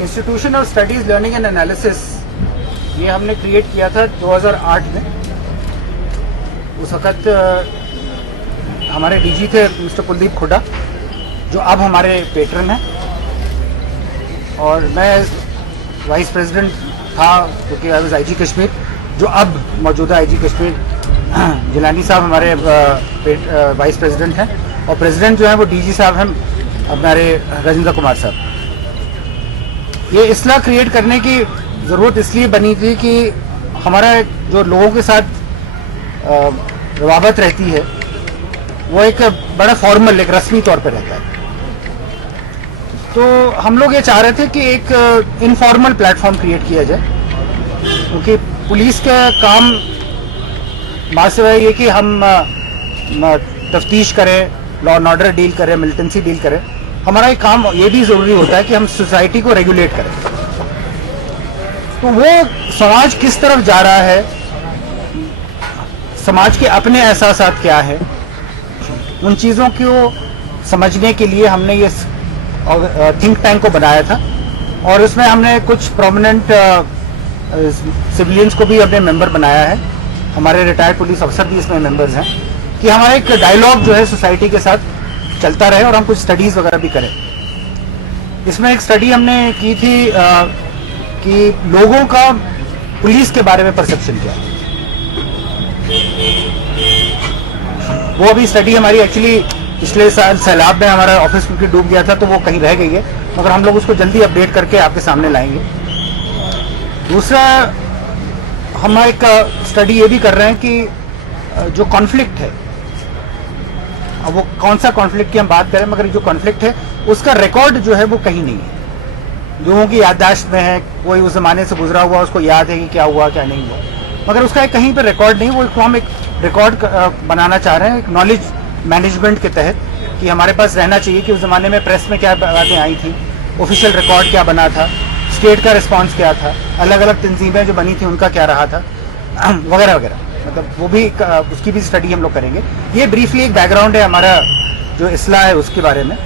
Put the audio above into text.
Institution of studies learning and analysis ये हमने create किया था 2008 में। उस वक़्त हमारे डीजी थे मिस्टर कुलदीप खुड्डा, जो अब हमारे पेट्रन हैं, और मैं वाइस प्रेसिडेंट था क्योंकि आई वाज आईजी कश्मीर, जो अब मौजूदा आईजी कश्मीर जिलानी साहब हमारे वाइस प्रेसिडेंट हैं, और प्रेसिडेंट जो है वो डीजी साहब हैं हमारे राजेंद्र कुमार साहब। ये इसलाह क्रिएट करने की ज़रूरत इसलिए बनी थी कि हमारा जो लोगों के साथ रवाबत रहती है वो एक बड़ा फॉर्मल, एक रस्मी तौर पर रहता है। तो हम लोग ये चाह रहे थे कि एक इनफॉर्मल प्लेटफॉर्म क्रिएट किया जाए, क्योंकि पुलिस का काम सिवाय ये कि हम तफ्तीश करें, लॉ एंड ऑर्डर डील करें, मिलिटेंसी डील करें, हमारा एक काम ये भी ज़रूरी होता है कि हम सोसाइटी को रेगुलेट करें। तो वो समाज किस तरफ जा रहा है, समाज के अपने एहसासात क्या है, उन चीज़ों को समझने के लिए हमने ये थिंक टैंक को बनाया था, और उसमें हमने कुछ प्रोमिनेंट सिविलियंस को भी अपने मेंबर बनाया है। हमारे रिटायर्ड पुलिस अफसर भी इसमें मेंबर्स हैं, कि हमारा एक डायलॉग जो है सोसाइटी के साथ चलता रहे और हम कुछ स्टडीज़ वगैरह भी करें। इसमें एक स्टडी हमने की थी कि लोगों का पुलिस के बारे में परसेप्शन क्या है। वो अभी स्टडी हमारी एक्चुअली पिछले साल सैलाब में हमारा ऑफिस क्योंकि डूब गया था, तो वो कहीं रह गई है, मगर हम लोग उसको जल्दी अपडेट करके आपके सामने लाएंगे। दूसरा, हम एक स्टडी ये भी कर रहे हैं कि जो कॉन्फ्लिक्ट है, अब वो कौन सा कॉन्फ्लिक्ट की हम बात करें, मगर जो कॉन्फ्लिक्ट है उसका रिकॉर्ड जो है वो कहीं नहीं है। लोगों की याददाश्त में है, कोई उस जमाने से गुजरा हुआ उसको याद है कि क्या हुआ क्या नहीं हुआ, मगर उसका कहीं पर रिकॉर्ड नहीं। वो हम एक रिकॉर्ड बनाना चाह रहे हैं, एक नॉलेज मैनेजमेंट के तहत, कि हमारे पास रहना चाहिए कि उस ज़माने में प्रेस में क्या बातें आई थी, ऑफिशियल रिकॉर्ड क्या बना था, स्टेट का रिस्पांस क्या था, अलग अलग तंजीमें जो बनी थी उनका क्या रहा था, वगैरह वगैरह। मतलब वो भी उसकी भी स्टडी हम लोग करेंगे। ये ब्रीफली एक बैकग्राउंड है हमारा जो इसलाह है उसके बारे में।